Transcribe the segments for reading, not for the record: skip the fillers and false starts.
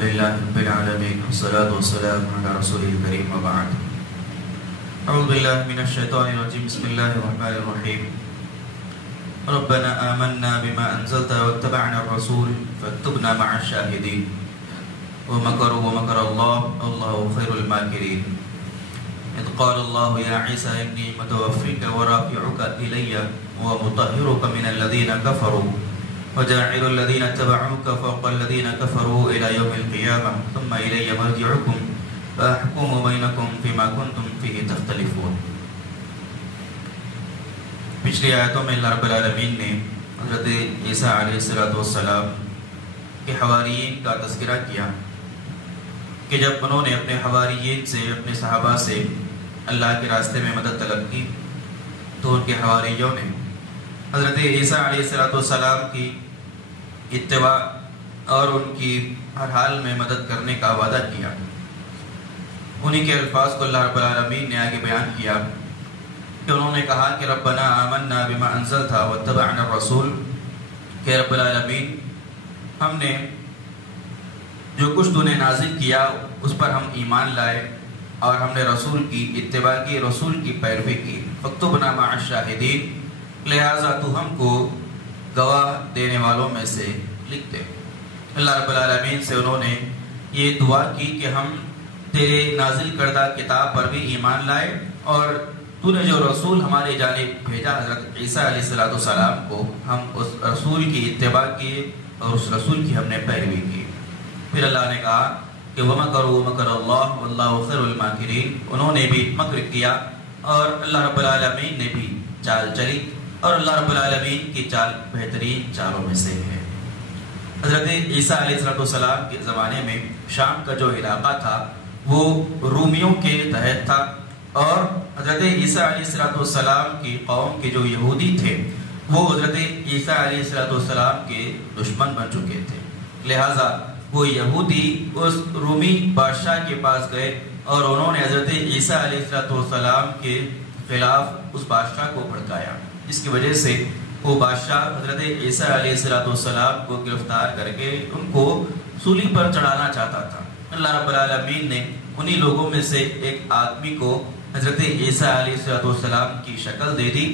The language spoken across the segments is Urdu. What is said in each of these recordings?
لله رب العالمين والصلاة والسلام على رسوله الكريم وبعد. أعوذ بالله من الشيطان الرجيم. بسم الله الرحمن الرحيم. ربنا آمنا بما أنزلت واتبعنا الرسول فاكتبنا مع الشاهدين. ومكروا ومكر الله والله خير الماكرين. إذ قال الله يا عيسى إني متوفيك ورافعك إلي ومطهرك من الذين كفروا وجاعل الذين اتبعوك فوق الذين كفروا إلى يوم القيامة ثم إلي مرجعكم فأحكم بينكم فيما كنتم فيه تختلفون. پچھلی آیتوں میں اللہ رب العالمین نے حضرت عیسیٰ علیہ السلام کے حواریین کا تذکرہ کیا کہ جب انہوں نے اپنے حواریین سے، اپنے صحابہ سے اللہ کے راستے میں مدد طلب کی تو ان کے حواریوں نے حضرت عیسیٰ علیہ السلام کی اتباع اور ان کی ہر حال میں مدد کرنے کا وعدہ کیا. انہی کے الفاظ کو اللہ رب العالمین نے آگے بیان کیا کہ انہوں نے کہا کہ ربنا آمنا بما انزلت واتبعنا الرسول، کہ رب العالمین ہم نے جو کچھ تو نے نازل کیا اس پر ہم ایمان لائے اور ہم نے رسول کی اتباع کی، رسول کی پیروی کی. فاکتبنا مع الشاہدین، لہٰذا تو ہم کو گواہ دینے والوں میں سے لکھ دے. اللہ رب العالمین سے انہوں نے یہ دعا کی کہ ہم تیرے نازل کردہ کتاب پر بھی ایمان لائے اور تو نے جو رسول ہمارے جانب بھیجا حضرت عیسیٰ علیہ السلام کو، ہم اس رسول کی اتباع کیے اور اس رسول کی ہم نے پیروی کی. پھر اللہ نے کہا کہ وَمَكَرُوا وَمَكَرَ اللَّهُ وَاللَّهُ خَيْرُ الْمَاكِرِينَ، انہوں نے بھی مکر کیا اور اللہ رب العالمین نے بھی چال چلی اور اللہ رب العالمین کی چال بہترین چالوں میں سے ہے. حضرت عیسیٰ علیہ السلام کے زمانے میں شام کا جو علاقہ تھا وہ رومیوں کے تحت تھا اور حضرت عیسیٰ علیہ السلام کی قوم کے جو یہودی تھے وہ حضرت عیسیٰ علیہ السلام کے دشمن بن چکے تھے. لہٰذا وہ یہودی اس رومی بادشاہ کے پاس گئے اور انہوں نے حضرت عیسیٰ علیہ السلام کے خلاف اس بادشاہ کو بھڑکایا. اس کی وجہ سے وہ بادشاہ حضرت عیسیٰ علیہ السلام کو گرفتار کر کے ان کو سولی پر چڑھانا چاہتا تھا. اللہ رب العالمین نے انہی لوگوں میں سے ایک آدمی کو حضرت عیسیٰ علیہ السلام کی شکل دے دی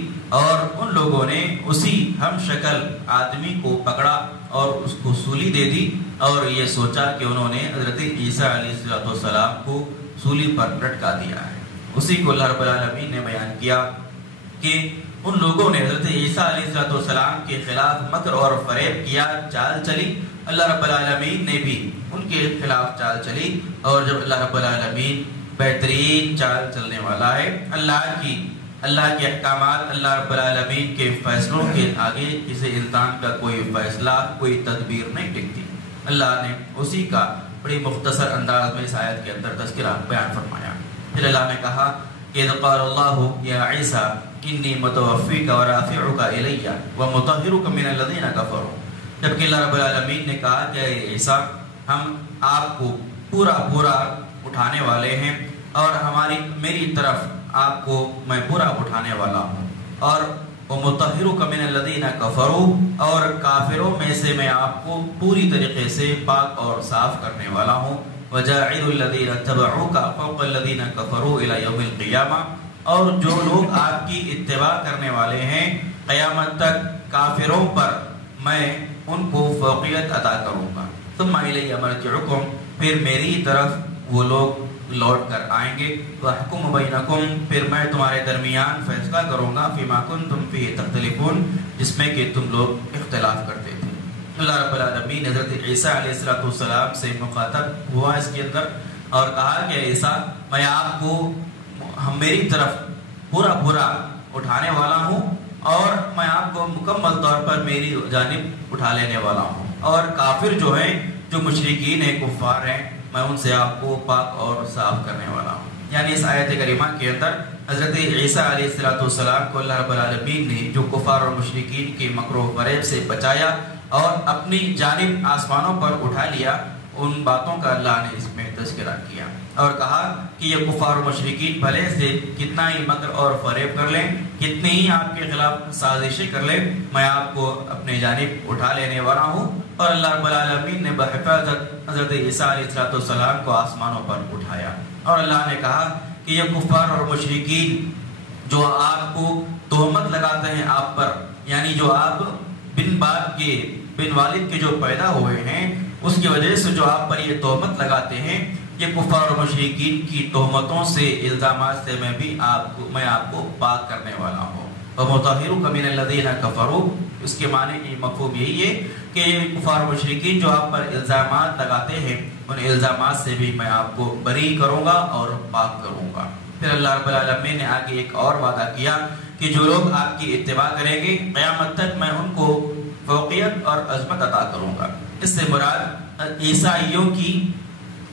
اور ان لوگوں نے اسی ہم شکل آدمی کو پکڑا اور اس کو سولی دے دی اور یہ سوچا کہ انہوں نے حضرت عیسیٰ علیہ السلام کو سولی پر لٹکا دیا ہے. اسی کو اللہ رب العالمین نے بیان کیا کہ ان لوگوں نے حضرت عیسیٰ علیہ السلام کے خلاف مکر اور فریب کیا، چال چلی. اللہ رب العالمین نے بھی ان کے خلاف چال چلی اور جب اللہ رب العالمین بہترین چال چلنے والا ہے، اللہ کے احکامات، اللہ رب العالمین کے فیصلوں کے آگے کسی انسان کا کوئی فیصلہ، کوئی تدبیر نہیں ٹکتی. اللہ نے اسی کا بڑی مختصر انداز میں اس آیت کے اندر تذکرہ بیان فرمایا. پھر اللہ نے کہا کہ اذ قال اللہ یا عیسیٰ انی متوفیک ورافعک الی ومطہرک من الذین کفروا، جبکہ اللہ رب العالمین نے کہا کہ عیسیٰ ہم آپ کو پورا اٹھانے والے ہیں اور میری طرف آپ کو میں پورا اٹھانے والا ہوں اور ومطہرک من الذین کفروا، اور کافروں میں سے میں آپ کو پوری طریقے سے پاک اور صاف کرنے والا ہوں. وجاعل الذین اتبعوک فوق الذین کفروا الی یوم القیامہ، اور جو لوگ آپ کی اتباع کرنے والے ہیں قیامت تک کافروں پر میں ان کو فوقیت عطا کروں گا. ثم الی مرجعکم، پھر میری طرف وہ لوگ لوٹ کر آئیں گے. واحکم بینکم، پھر میں تمہارے درمیان فیصلہ کروں گا. فیما کنتم فیہ تختلفون، جس میں کہ تم لوگ اختلاف کرتے تھے. اللہ رب العالمین حضرت عیسیٰ علیہ السلام سے مخاطب ہوا اس کے اندر اور کہا کہ عیسیٰ میں آپ کو میری طرف پورا اٹھانے والا ہوں اور میں آپ کو مکمل طور پر میری جانب اٹھا لینے والا ہوں، اور کافر جو ہیں، جو مشرکین ہیں، کفار ہیں، میں ان سے آپ کو پاک اور صاف کرنے والا ہوں. یعنی اس آیت کریمہ کے اندر حضرت عیسیٰ علیہ السلام کو اللہ رب العالمین نے جو کفار اور مشرکین کے مکر و فریب سے بچایا اور اپنی جانب آسمانوں پر اٹھا لیا، ان باتوں کا اللہ نے اس میں تذکرہ کیا اور کہا کہ یہ کفار و مشرکین بھلے سے کتنا ہی مکر اور فریب کر لیں، کتنی ہی آپ کے خلاف سازشیں کر لیں، میں آپ کو اپنے جانب اٹھا لینے والا ہوں. اور اللہ رب العالمین نے بحفاظت حضرت عیسیٰ علیہ السلام کو آسمانوں پر اٹھایا، اور اللہ نے کہا کہ یہ کفار اور مشرکین جو آپ کو تہمت لگاتے ہیں آپ پر، یعنی جو آپ بن باپ کے بن والد کے جو پیدا ہوئے ہیں اس کی وجہ سے جو آپ پر یہ تہمت لگاتے ہیں، یہ کفار و مشرکین کی تہمتوں سے الزامات سے میں آپ کو پاک کرنے والا ہوں۔ وَمُطَهِّرُكَ مِنَ الَّذِينَ كَفَرُوا، اس کے معنی کی مفہوم یہی ہے کہ کفار و مشرکین جو آپ پر الزامات لگاتے ہیں ان الزامات سے بھی میں آپ کو بری کروں گا اور پاک کروں گا۔ پھر اللہ رب العالمین نے آگے ایک اور وعدہ کیا کہ جو لوگ آپ کی اتباع کریں گے قیامت تک میں ان کو فوقیت اور عظمت عطا کروں گا۔ اس سے مراد عیسائیوں کی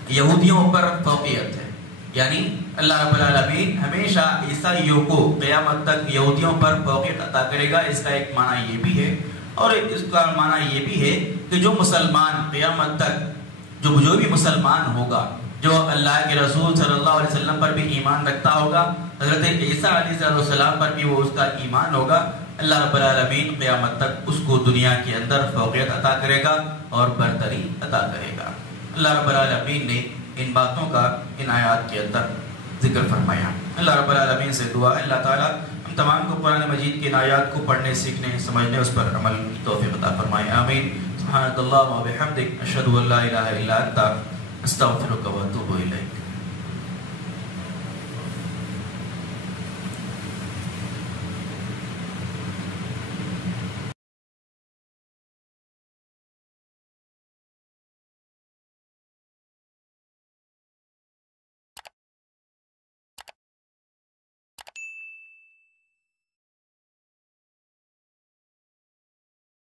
یہودیوں پر فوقیت ہے، یعنی اللہ رب العالمین ہمیشہ عیسائیوں کو قیامت تک یہودیوں پر فوقیت عطا کرے گا۔ اس کا ایک معنی یہ بھی ہے، اور اس کا معنی یہ بھی ہے کہ جو مسلمان قیامت تک جو بھی مسلمان ہوگا، جو اللہ کے رسول صلی اللہ علیہ وسلم پر بھی ایمان رکھتا ہوگا، حضرت عیسیٰ علیہ السلام پر بھی وہ اس کا ایمان ہوگا، اللہ رب العالمین قیامت تک اس کو دنیا کے اندر فوقیت عطا کرے گا اور برتری عطا کرے گا۔ اللہ رب العالمین نے ان باتوں کا ان آیات کے اندر ذکر فرمایا۔ اللہ رب العالمین سے دعا ہے اللہ تعالیٰ ہم تمام کو قرآن مجید کی ان آیات کو پڑھنے، سیکھنے، سمجھنے، اس پر عمل کی توفیق عطا فرمائے، آمین۔ سبحانک اللہم و بحمدک، اشہد ان لا الہ الا انت، استغفرک و اتوب الیک۔